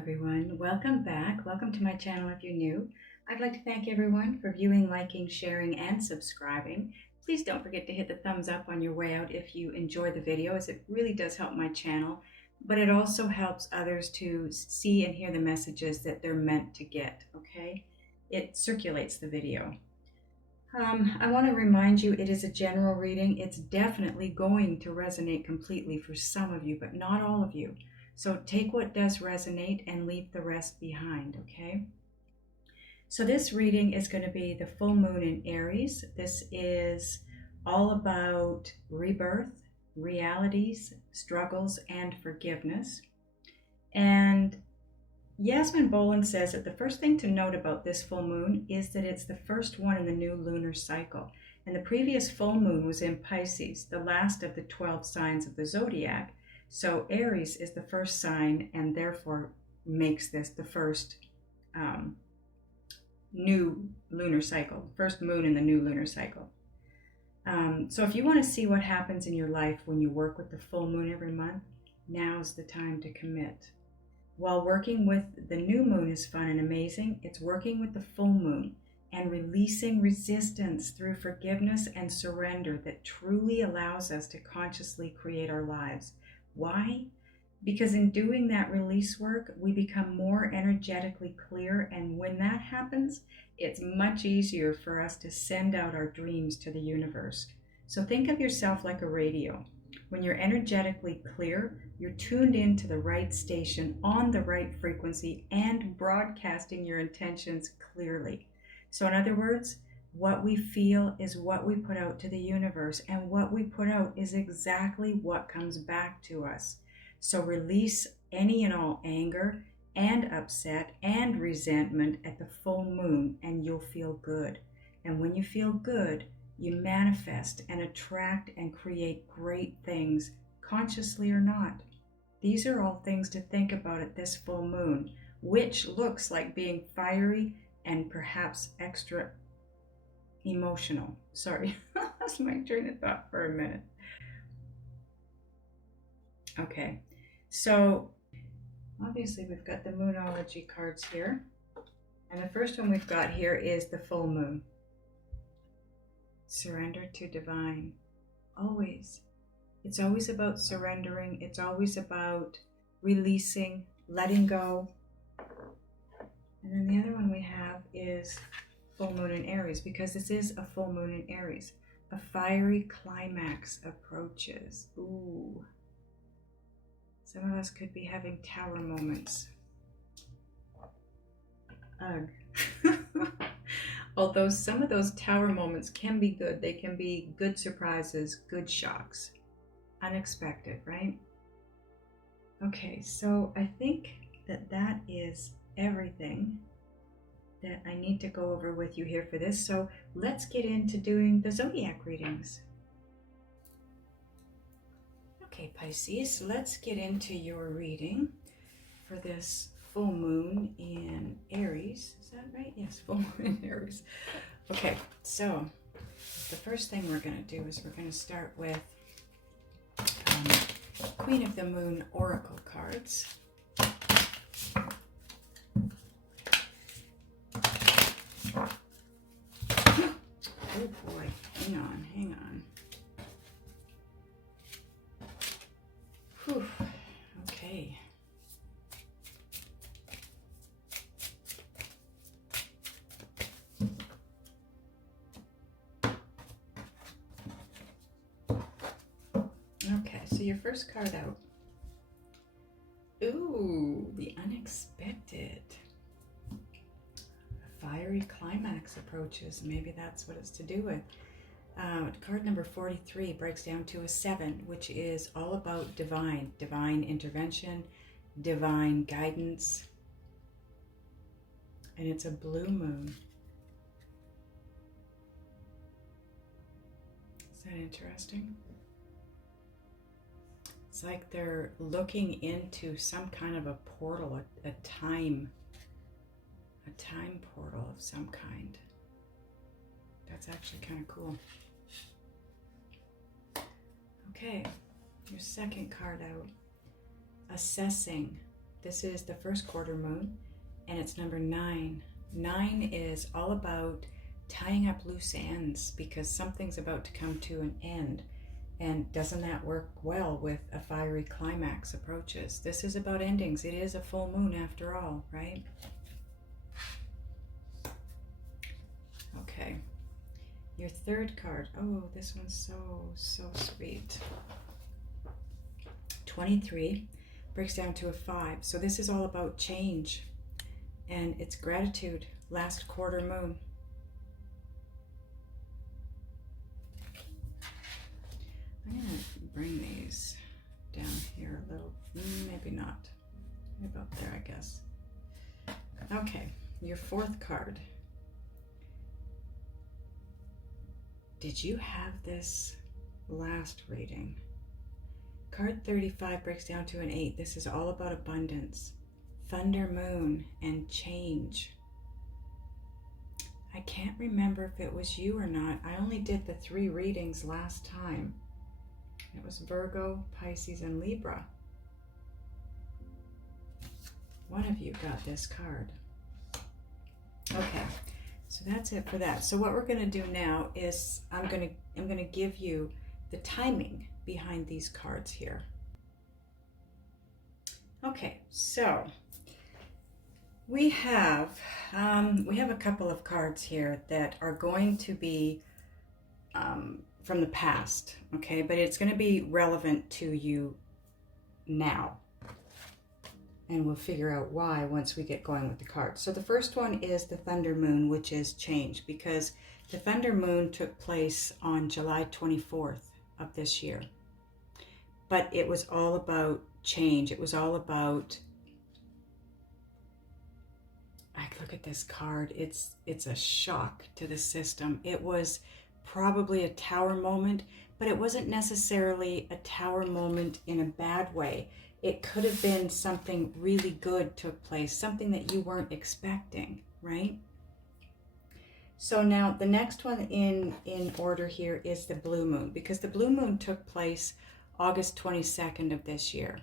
everyone. Welcome back. Welcome to my channel if you're new. I'd like to thank everyone for viewing, liking, sharing, and subscribing. Please don't forget to hit the thumbs up on your way out if you enjoy the video, as it really does help my channel, but it also helps others to see and hear the messages that they're meant to get, okay? It circulates the video. I want to remind you, it is a general reading. It's definitely going to resonate completely for some of you, but not all of you. So take what does resonate and leave the rest behind, okay? So this reading is going to be the full moon in Aries. This is all about rebirth, realities, struggles, and forgiveness. And Yasmin Boland says that the first thing to note about this full moon is that it's the first one in the new lunar cycle. And the previous full moon was in Pisces, the last of the 12 signs of the zodiac. So Aries is the first sign and therefore makes this the first new lunar cycle, first moon in the new lunar cycle. So if you want to see what happens in your life when you work with the full moon every month, now's the time to commit. While working with the new moon is fun and amazing, it's working with the full moon and releasing resistance through forgiveness and surrender that truly allows us to consciously create our lives. Why? Because in doing that release work, we become more energetically clear, and when that happens, it's much easier for us to send out our dreams to the universe. So think of yourself like a radio. When you're energetically clear, you're tuned into the right station on the right frequency and broadcasting your intentions clearly. So in other words, what we feel is what we put out to the universe, and what we put out is exactly what comes back to us. So release any and all anger and upset and resentment at the full moon, and you'll feel good. And when you feel good, you manifest and attract and create great things, consciously or not. These are all things to think about at this full moon, which looks like being fiery and perhaps extra emotional. Sorry, that's my train of thought for a minute. Okay, so obviously we've got the Moonology cards here. And the first one we've got here is the full moon. Surrender to divine. Always. It's always about surrendering. It's always about releasing, letting go. And then the other one we have is full moon in Aries, because this is a full moon in Aries. A fiery climax approaches. Ooh. Some of us could be having tower moments. Ugh. Although some of those tower moments can be good. They can be good surprises, good shocks. Unexpected, right? Okay, so I think that is everything that I need to go over with you here for this. So let's get into doing the zodiac readings. Okay, Pisces, let's get into your reading for this full moon in Aries. Is that right? Yes, full moon in Aries. Okay, so the first thing we're going to do is we're going to start with Queen of the Moon Oracle cards. Oh boy, hang on. Whew. Okay. Okay, so your first card out. Ooh, the unexpected. A fiery climax approaches. Maybe that's what it's to do with. Card number 43 breaks down to a 7, which is all about divine intervention, divine guidance. And it's a blue moon. Is that interesting? It's like they're looking into some kind of a portal, a time portal of some kind. That's actually kind of cool. Okay, your second card out. Assessing This is the first quarter moon, and it's number 9. 9 is all about tying up loose ends because something's about to come to an end. And doesn't that work well with a fiery climax approaches? This is about endings. It is a full moon after all, right? Okay. Your third card. Oh, this one's so sweet. 23 breaks down to a 5. So this is all about change. And it's gratitude. Last quarter moon. I'm going to bring these down here a little. Maybe not. About there, I guess. Okay, your fourth card. Did you have this last reading? Card 35 breaks down to an 8. This is all about abundance, thunder moon, and change. I can't remember if it was you or not. I only did the 3 readings last time. It was Virgo, Pisces, and Libra. One of you got this card. Okay, so that's it for that. So what we're going to do now is I'm going to give you the timing behind these cards here. Okay, so we have a couple of cards here that are going to be from the past, okay, but it's going to be relevant to you now. And we'll figure out why once we get going with the cards. So the first one is the Thunder Moon, which is change, because the Thunder Moon took place on July 24th of this year. But it was all about change. It was all about, look at this card. It's a shock to the system. It was probably a tower moment, but it wasn't necessarily a tower moment in a bad way. It could have been something really good took place, something that you weren't expecting, right? So now the next one in order here is the blue moon, because the blue moon took place August 22nd of this year.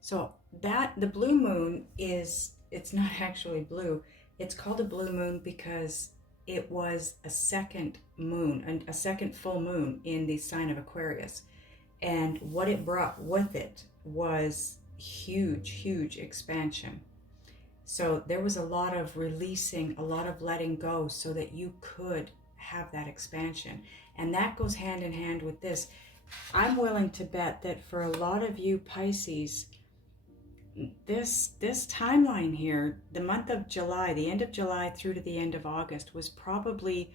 So the blue moon it's not actually blue. It's called a blue moon because it was a second moon, a second full moon in the sign of Aquarius. And what it brought with it was huge expansion. So there was a lot of releasing, a lot of letting go so that you could have that expansion. And that goes hand in hand with this. I'm willing to bet that for a lot of you Pisces, this timeline here, the month of July, the end of July through to the end of August, was probably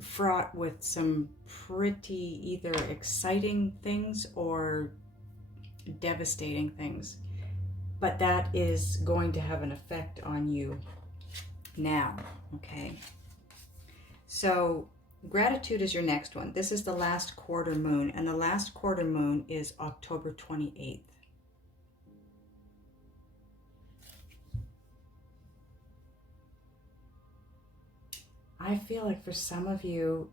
fraught with some pretty either exciting things or devastating things. But that is going to have an effect on you now, okay? So gratitude is your next one. This is the last quarter moon, and the last quarter moon is October 28th. I feel like for some of you,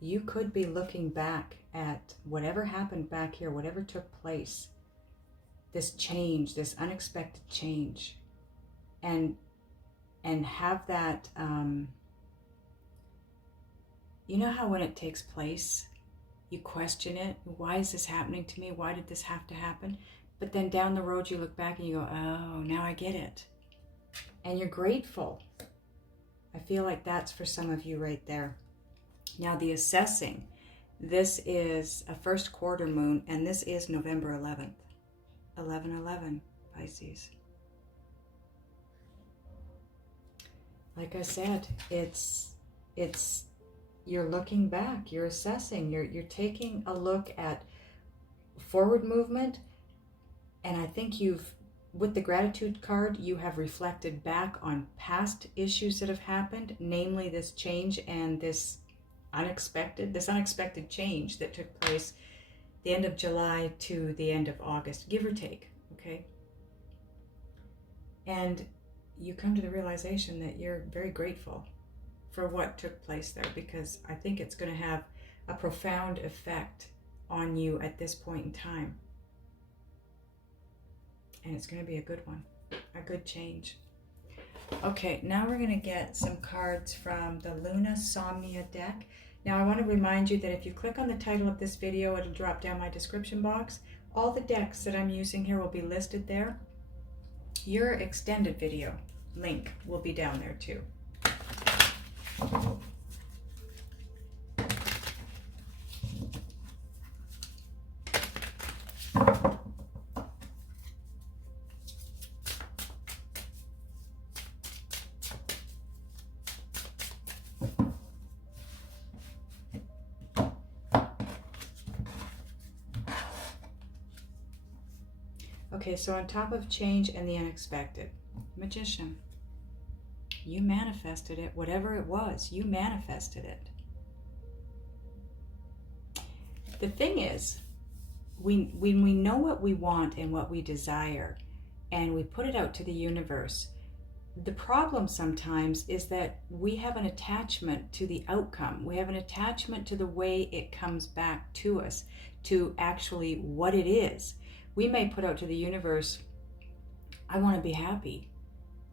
you could be looking back at whatever happened back here, whatever took place, this change, this unexpected change, and have that, you know how when it takes place, you question it. Why is this happening to me? Why did this have to happen? But then down the road, you look back and you go, oh, now I get it. And you're grateful. I feel like that's for some of you right there. Now the assessing, this is a first quarter moon, and this is November 11th. 11/11, Pisces. Like I said, it's you're looking back, you're assessing, you're taking a look at forward movement, and I think with the gratitude card, you have reflected back on past issues that have happened, namely this change and this unexpected change that took place the end of July to the end of August, give or take, okay? And you come to the realization that you're very grateful for what took place there, because I think it's going to have a profound effect on you at this point in time. And it's going to be a good one, a good change. Okay, now we're going to get some cards from the Luna Somnia deck. Now I want to remind you that if you click on the title of this video, it'll drop down my description box. All the decks that I'm using here will be listed there. Your extended video link will be down there too. Okay, so on top of change and the unexpected, Magician, you manifested it, whatever it was, you manifested it. The thing is, when we know what we want and what we desire, and we put it out to the universe, the problem sometimes is that we have an attachment to the outcome. We have an attachment to the way it comes back to us, to actually what it is. We may put out to the universe, I want to be happy,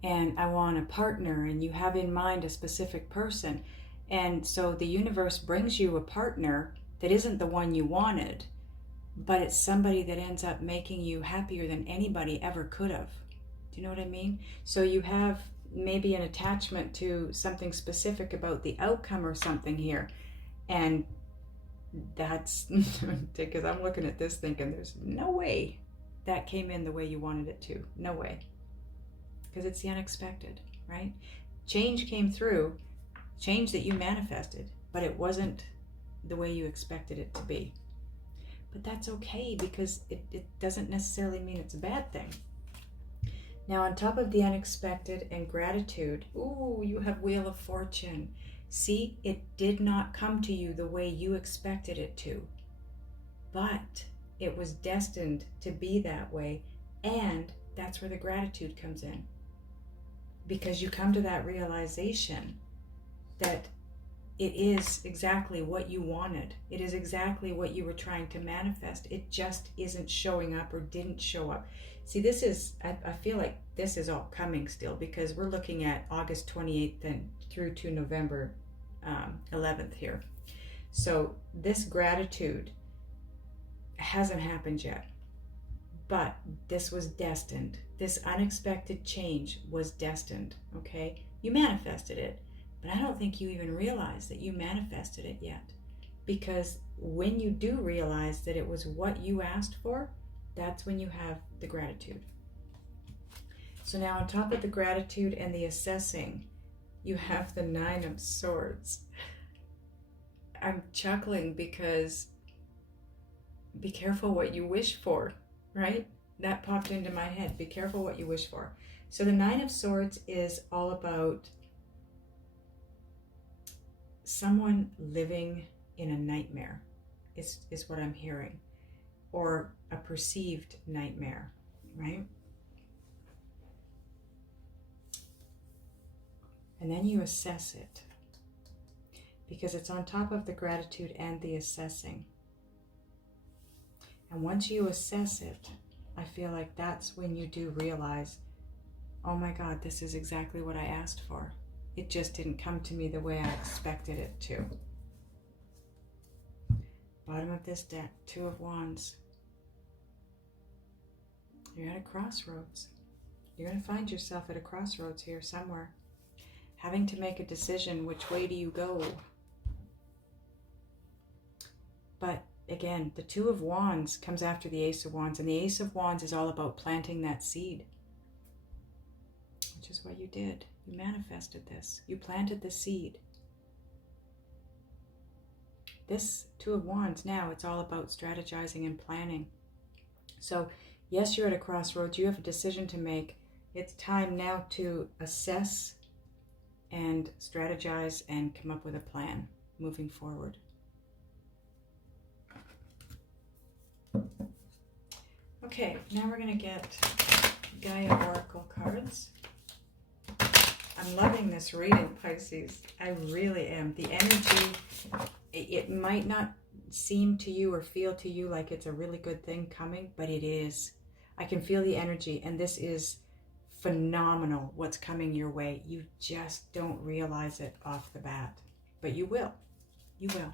and I want a partner, and you have in mind a specific person. And so the universe brings you a partner that isn't the one you wanted, but it's somebody that ends up making you happier than anybody ever could have. Do you know what I mean? So you have maybe an attachment to something specific about the outcome or something here. And that's because I'm looking at this thinking there's no way that came in the way you wanted it to. No way. Because it's the unexpected, right? Change came through, change that you manifested, but it wasn't the way you expected it to be. But that's okay, because it doesn't necessarily mean it's a bad thing. Now, on top of the unexpected and gratitude, ooh, you have Wheel of Fortune. See, it did not come to you the way you expected it to, but it was destined to be that way, and that's where the gratitude comes in. Because you come to that realization that it is exactly what you wanted. It is exactly what you were trying to manifest. It just isn't showing up or didn't show up. See, this is, I feel like this is all coming still, because we're looking at August 28th and through to November 11th here. So this gratitude hasn't happened yet, but this was destined. This unexpected change was destined, okay? You manifested it, but I don't think you even realize that you manifested it yet, because when you do realize that it was what you asked for, that's when you have the gratitude. So now on top of the gratitude and the assessing, you have the Nine of Swords. I'm chuckling because be careful what you wish for, right? That popped into my head. Be careful what you wish for. So the Nine of Swords is all about someone living in a nightmare, is what I'm hearing, or a perceived nightmare, right? And then you assess it, because it's on top of the gratitude and the assessing. And once you assess it, I feel like that's when you do realize, oh my God, this is exactly what I asked for. It just didn't come to me the way I expected it to. Bottom of this deck, Two of Wands. You're at a crossroads. You're going to find yourself at a crossroads here somewhere, having to make a decision. Which way do you go? But again, the Two of Wands comes after the Ace of Wands, and the Ace of Wands is all about planting that seed, which is what you did. You manifested this. You planted the seed. This Two of Wands now, it's all about strategizing and planning. So yes, you're at a crossroads. You have a decision to make. It's time now to assess and strategize and come up with a plan moving forward. Okay, now we're going to get Gaia Oracle cards. I'm loving this reading, Pisces. I really am. The energy, it might not seem to you or feel to you like it's a really good thing coming, but it is. I can feel the energy, and this is phenomenal what's coming your way. You just don't realize it off the bat, but you will. You will.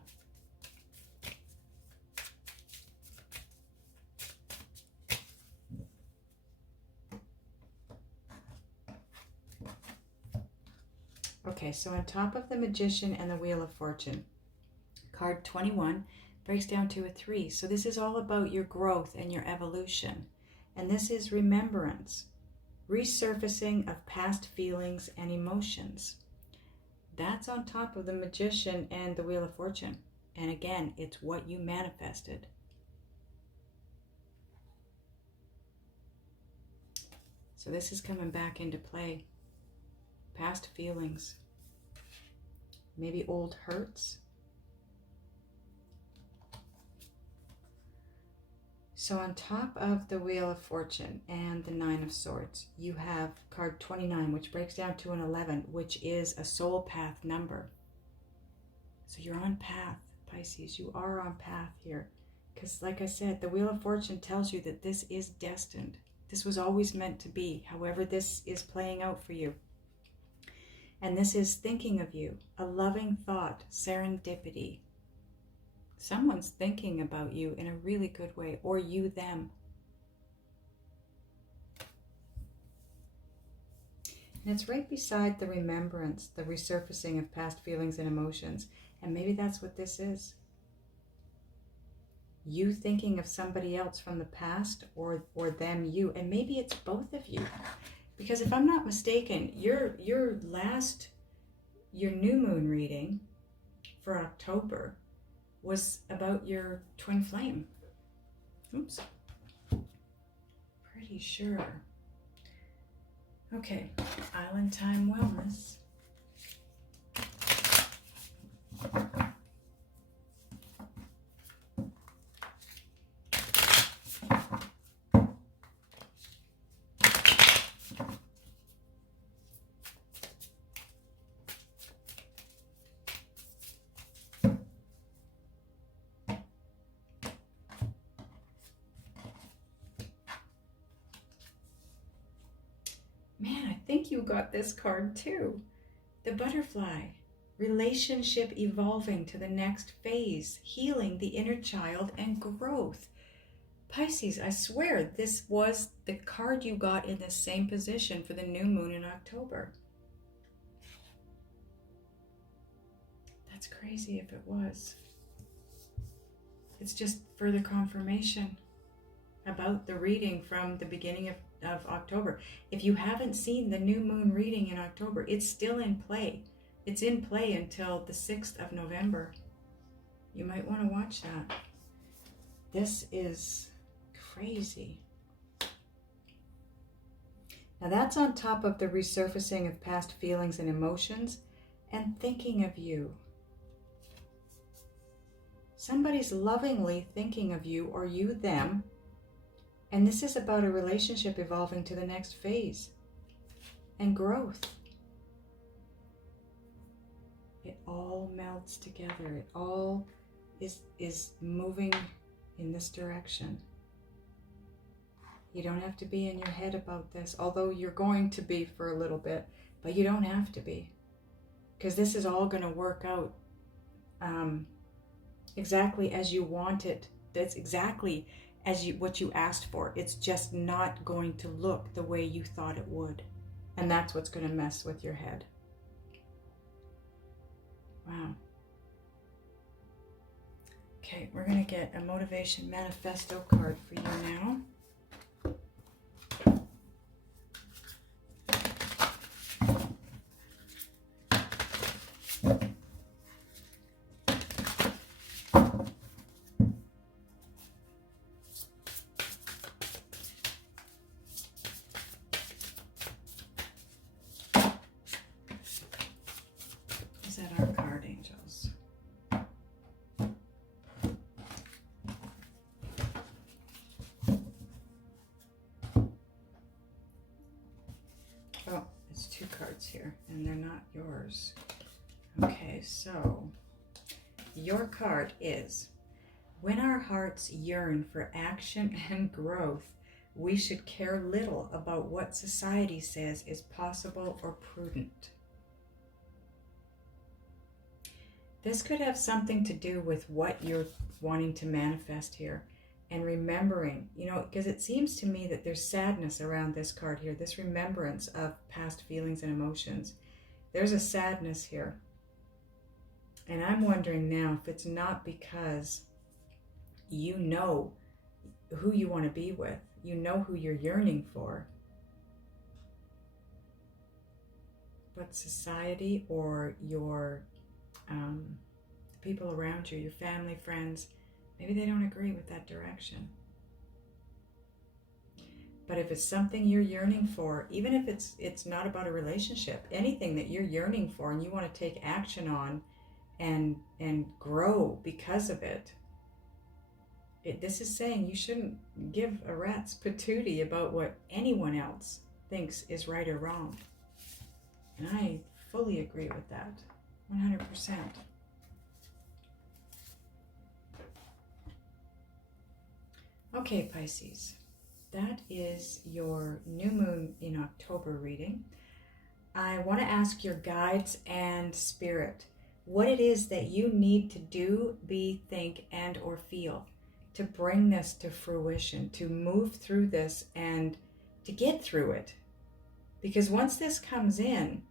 Okay, so on top of the Magician and the Wheel of Fortune, card 21 breaks down to a 3. So this is all about your growth and your evolution. And this is remembrance, resurfacing of past feelings and emotions. That's on top of the Magician and the Wheel of Fortune. And again, it's what you manifested. So this is coming back into play. Past feelings. Maybe old hurts. So on top of the Wheel of Fortune and the 9 of Swords, you have card 29, which breaks down to an 11, which is a soul path number. So you're on path, Pisces. You are on path here. Because like I said, the Wheel of Fortune tells you that this is destined. This was always meant to be, however this is playing out for you. And this is thinking of you, a loving thought, serendipity. Someone's thinking about you in a really good way, or you them. And it's right beside the remembrance, the resurfacing of past feelings and emotions. And maybe that's what this is. You thinking of somebody else from the past, or them you. And maybe it's both of you. Because if I'm not mistaken, your new moon reading for October was about your twin flame. Oops. Pretty sure. Okay, Island Time Wellness. Man, I think you got this card too. The butterfly. Relationship evolving to the next phase. Healing the inner child and growth. Pisces, I swear this was the card you got in the same position for the new moon in October. That's crazy if it was. It's just further confirmation about the reading from the beginning of October. If you haven't seen the new moon reading in October, it's still in play. It's in play until the 6th of November. You might want to watch that. This is crazy. Now that's on top of the resurfacing of past feelings and emotions and thinking of you. Somebody's lovingly thinking of you, or you them. And this is about a relationship evolving to the next phase and growth. It all melts together. It all is moving in this direction. You don't have to be in your head about this, although you're going to be for a little bit, but you don't have to be. Because this is all going to work out exactly as you want it. That's exactly what you asked for. It's just not going to look the way you thought it would. And that's what's going to mess with your head. Wow. Okay, we're going to get a motivation manifesto card for you now. Is that our card, angels? Oh, it's 2 cards here, and they're not yours. Okay, so your card is, when our hearts yearn for action and growth, we should care little about what society says is possible or prudent. This could have something to do with what you're wanting to manifest here, and remembering, because it seems to me that there's sadness around this card here, this remembrance of past feelings and emotions. There's a sadness here. And I'm wondering now if it's not because you know who you want to be with, you know who you're yearning for, but society or your people around you, your family, friends, maybe they don't agree with that direction. But if it's something you're yearning for, even if it's not about a relationship, anything that you're yearning for and you want to take action on and grow because of it, this is saying you shouldn't give a rat's patootie about what anyone else thinks is right or wrong. And I fully agree with that, 100%. Okay, Pisces, that is your new moon in October reading. I want to ask your guides and spirit what it is that you need to do, be, think, and or feel to bring this to fruition, to move through this and to get through it. Because once this comes in,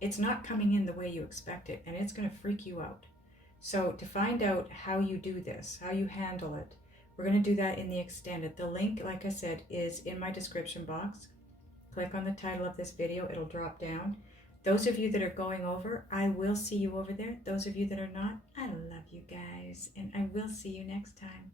it's not coming in the way you expect it, and it's going to freak you out. So to find out how you do this, how you handle it, we're going to do that in the extended. The link, like I said, is in my description box. Click on the title of this video, it'll drop down. Those of you that are going over, I will see you over there. Those of you that are not, I love you guys, and I will see you next time.